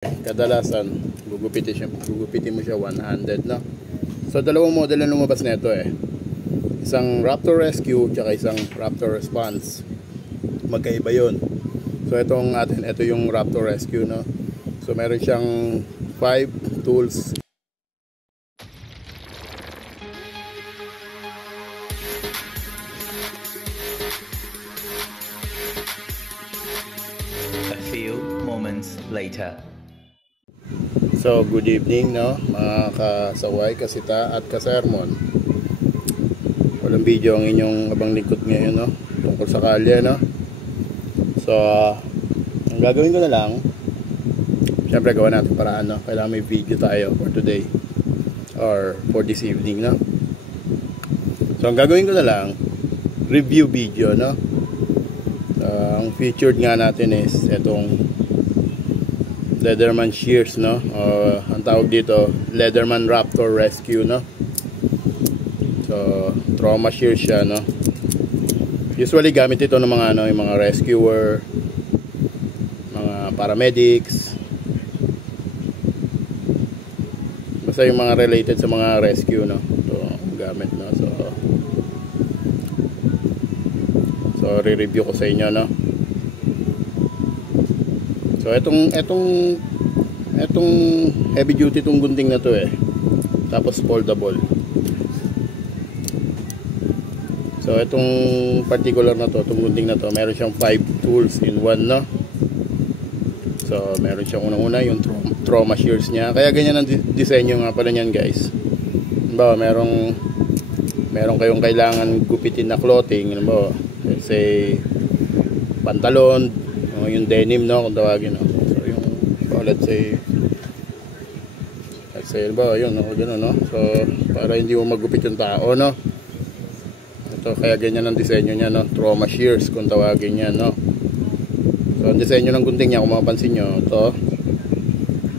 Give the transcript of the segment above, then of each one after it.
Kadalasan gugupitin mo siya one-handed, no? So dalawang model na lumabas nito isang Raptor Rescue tsaka isang Raptor Response. Magkaiba yun. So ito yung Raptor Rescue, no? So meron siyang 5 tools. A few moments later. So good evening, no, mga kasaway, kasita at kasermon. Walang video ang inyong abang lingkod ngayon, no, tungkol sa kalye, no. So ang gagawin ko na lang, syempre gawa natin paraan, no. Kailangan may video tayo for today or for this evening, no. So ang gagawin ko na lang, review video, no. Ang featured nga natin is itong Leatherman shears, no. Ang tawag dito Leatherman Raptor Rescue, no. So trauma shears siya, no. Usually gamit ito ng mga yung mga rescuer, mga paramedics, basta yung mga related sa mga rescue, no. So gamit, no. So re-review ko sa inyo, no. So etong heavy duty tong gunting na to tapos foldable. So etong particular na to, itong gunting na to, meron siyang 5 tools in one, no. So meron siyang unang-una yung trauma shears niya. Kaya ganyan ang disenyo nga pala niyan, guys. Halimbawa, meron kayong kailangan gupitin na clothing, halimbawa, let's say pantalon, yung denim, no, kung tawagin, no. So yung let's say ba yun, no, gano'n, no. So para hindi mo magupit yung tao, no. Ito kaya ganyan ang disenyo niya, no, trauma shears kung tawagin niya, no. So ang disenyo ng gunting niya, kung mapapansin nyo, ito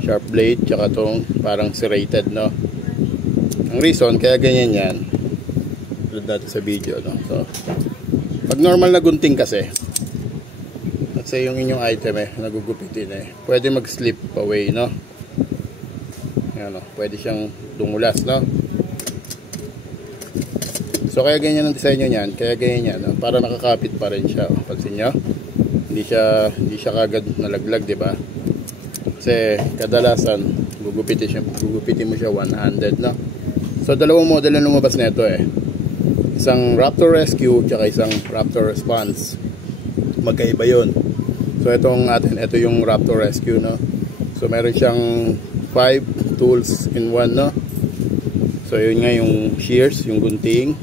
sharp blade, tsaka itong parang serrated, no. Ang reason kaya ganyan yan, tulad natin sa video, no. So pag normal na gunting kasi, let's say yung inyong item nagugupitin, pwede mag-slip away, no. Yan, no, pwede siyang dumulas, no. So kaya ganyan ang disenyo niyan, kaya ganyan yan, no? Para nakakapit pa rin siya, pansin nyo, hindi siya kagad nalaglag, di ba? Kasi kadalasan gugupitin mo siya one-handed, no. So dalawang model na lumabas nito isang Raptor Rescue tsaka isang Raptor Response. Magkaiba yun. So ito yung Raptor Rescue, no. So meron siyang 5 tools in one, no. So yun nga yung shears, yung gunting,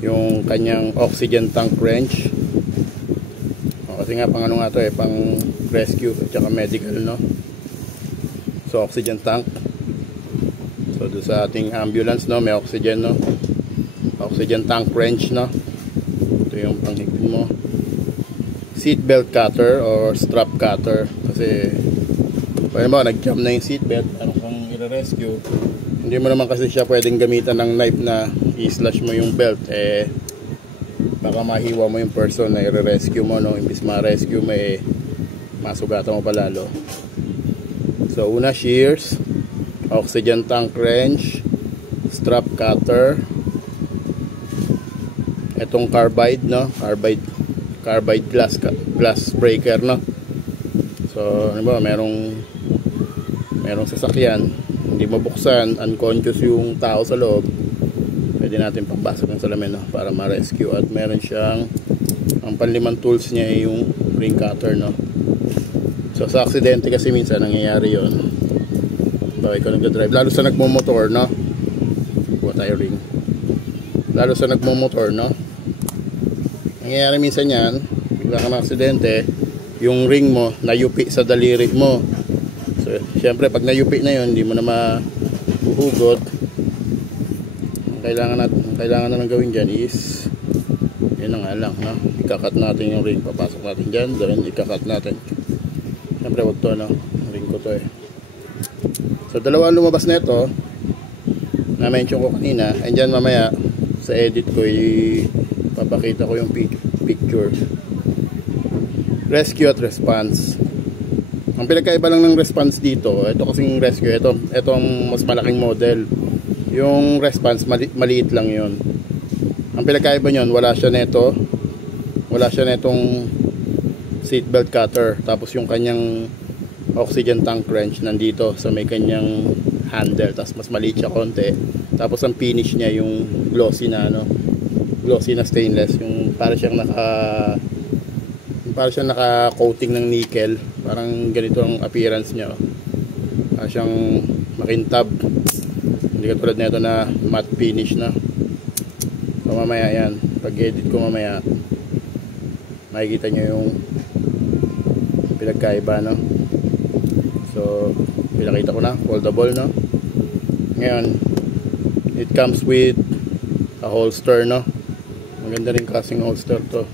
yung kanyang oxygen tank wrench. Kasi nga pang ano nga to pang rescue at saka medical, no. So oxygen tank. So doon sa ating ambulance, no, may oxygen, no. Oxygen tank wrench, no. Ito yung panghigpit mo. Seatbelt cutter or strap cutter, kasi pwede mo nag-jump na yung seatbelt, ano kung i-rescue, hindi mo naman kasi siya pwedeng gamitan ng knife na i-slash mo yung belt, baka mahiwa mo yung person na i-rescue mo, no. Imbis ma-rescue mo, masugatan mo palalo. So una, shears, oxygen tank wrench, strap cutter, etong carbide, no, carbide glass breaker, no. So ano ba, merong sasakyan, hindi mabuksan, unconscious yung tao sa loob, pwede natin pagpasok ng salamin, no, para ma-rescue. At meron siyang, ang panlimang tools niya yung ring cutter, no. So sa aksidente kasi minsan nangyayari yon, bakit ikaw nagdadrive, lalo sa nagmumotor, no. Kuha tayo ring, lalo sa nagmumotor, no. Nangyayari minsan yan, bigla ka ng aksidente, yung ring mo nayupi sa daliri mo. So syempre pag nayupi na yun, hindi mo na mahuhugot. Kailangan na lang gawin dyan is, yun na nga lang, no? Ikakat natin yung ring, papasok natin dyan, doon ikakat natin. Syempre wag to, no? Ring ko to So dalawa lumabas na ito na mention ko kanina, and dyan mamaya sa edit ko papakita ko yung picture. Rescue at response. Ang pinagkaiba lang ng response dito, ito kasing rescue, ito ang mas malaking model. Yung response maliit lang yun. Ang pinagkaiba nyon, wala siya netong seatbelt cutter. Tapos yung kanyang oxygen tank wrench nandito sa may kanyang handle. Tapos mas maliit siya konti. Tapos ang finish niya yung glossy na stainless, yung para siyang naka-coating ng nickel. Parang ganito ang appearance niya. Para siyang makintab. Hindi katulad nito na matte finish na. So mamaya yan, pag-edit ko mamaya, makikita nyo yung pinagkaiba, no? So pinakita ko na, foldable, no? Ngayon, it comes with a holster, no? Maganda rin kasing holster to,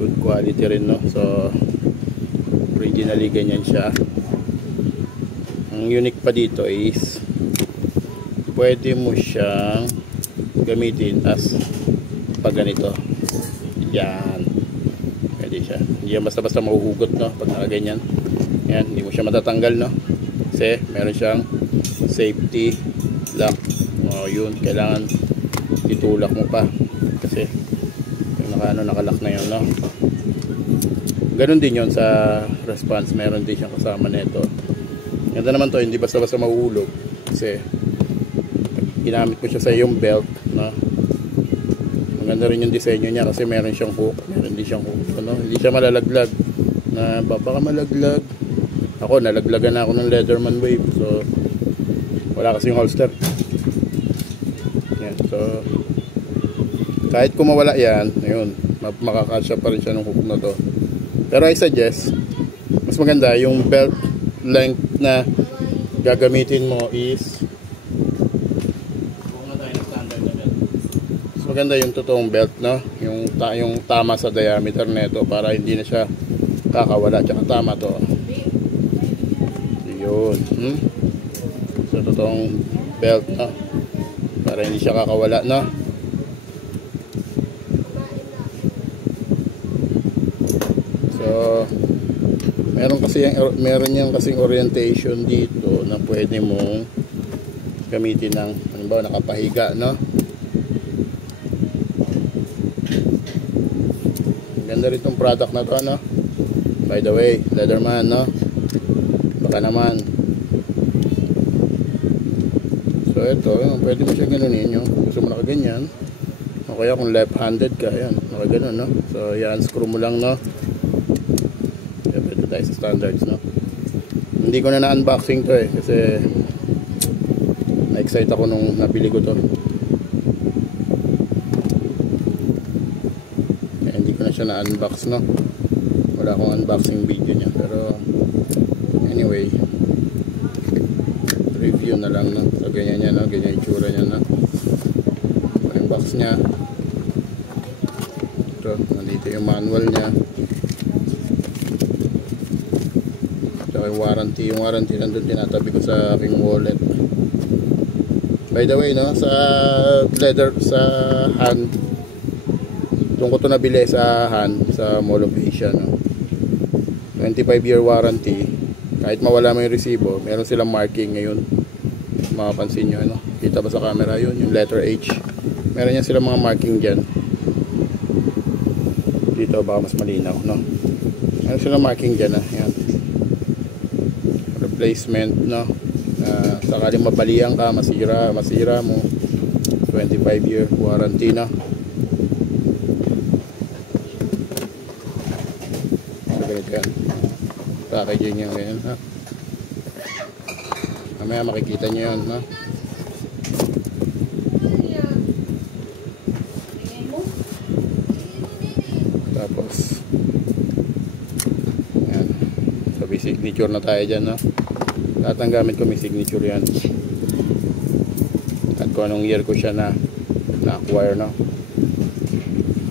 good quality rin, no? So originally ganyan siya. Ang unique pa dito is pwede mo siyang gamitin as pag ganito. Yan, pwede siya, hindi yan basta mahuhugot, no? Pag nakaganyan yan, hindi mo siya matatanggal, no? Kasi meron siyang safety lock. Yun, kailangan itulak mo pa kasi yung nakalock na yun, no? Ganun din yun sa response, meron din siyang kasama nito. Ganda naman to, hindi basta mahuhulog kasi ginamit ko siya sa yung belt, no? Maganda rin yung disenyo niya kasi meron siyang hook, meron din siyang hook, no? Hindi siya malalaglag na baka malaglag. Ako, nalaglagan na ako ng Leatherman Wave, so wala kasing holster. Yan, so kahit kung mawala yan, ayun, makakasya pa rin siya ng hook na to. Pero I suggest, mas maganda yung belt length na gagamitin mo is maganda yung totoong belt, no? Yung tama sa diameter nito para hindi na siya kakawala. Tsaka tama to. Yun. So totoong belt, no? Para hindi siya kakawala, no? So meron yang kasing orientation dito na pwede mong gamitin ng, halimbawa, nakapahiga, no? Ganda rin itong product na to, no? By the way, Leatherman, no? Baka naman. So ito, pwede mo siya ganunin, yung gusto mo nakaganyan. O kaya kung left-handed ka, yan, nakaganon, no? So yan, screw mo lang, no? Pwede tayo sa standards, no? Hindi ko na unboxing to kasi na-excite ako nung nabili ko to. Hindi ko na siya na-unbox, no? Wala akong unboxing video niya, pero anyway, review na lang, no? So ganyan niya, no? Ganyan yung tsura niya, no? Yung box niya. Ito, nandito yung manual niya. Tsaka yung warranty nandun, tinatabi ko sa aking wallet. By the way, no? Sa Han, doon ko ito nabili sa Han, sa Mall of Asia, no? 25-year warranty. Kahit mawala mo yung resibo, meron silang marking ngayon. Mapapansin nyo, ano? Kita ba sa camera yun? Yung letter H. Meron yan silang mga marking dyan. Dito baka mas malinaw, no? Meron silang marking dyan, yan. Replacement, no? Sakaling mabalian ka, masira mo, 25-year warranty, no? So ganito yan, packaging yan ganyan, ha? Mamaya makikita nyo yan, no? Tapos yan, so may signature na tayo dyan, no? Lahat ng gamit ko may signature yan. At kung anong year ko siya na-acquire, no?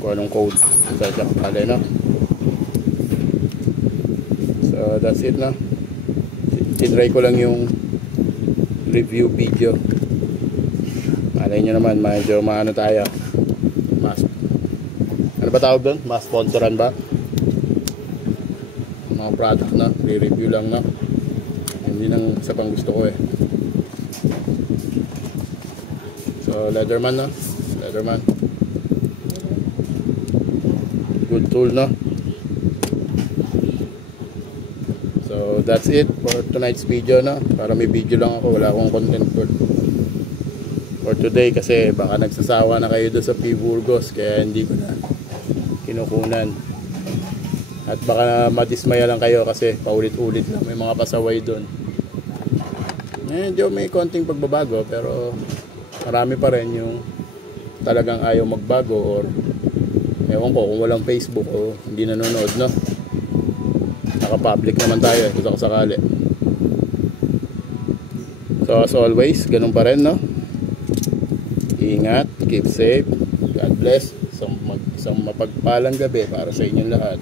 Kung anong code sa siya kapali, no? So that's it, no? Tinry ko lang yung review video. Malay nyo naman, medyo maano tayo. Ano ba tawag doon? Mas sponsoran ba? mga product na re-review lang na. Hindi nang isa pang gusto ko eh. So Leatherman na, Leatherman, good tool no. So that's it for tonight's video no. Para may video lang ako, wala akong content for today kasi baka nagsasawa na kayo doon sa P. Burgos kaya hindi ko na kinukunan. At baka madismaya lang kayo kasi paulit-ulit lang may mga pasaway doon. Medyo may konting pagbabago pero marami pa rin yung talagang ayaw magbago or ewan ko kung walang Facebook o hindi nanonood no. Naka-public naman tayo kung sakali. So as always, ganun pa rin no. Ingat, keep safe, God bless. Isang mapagpalang gabi para sa inyong lahat.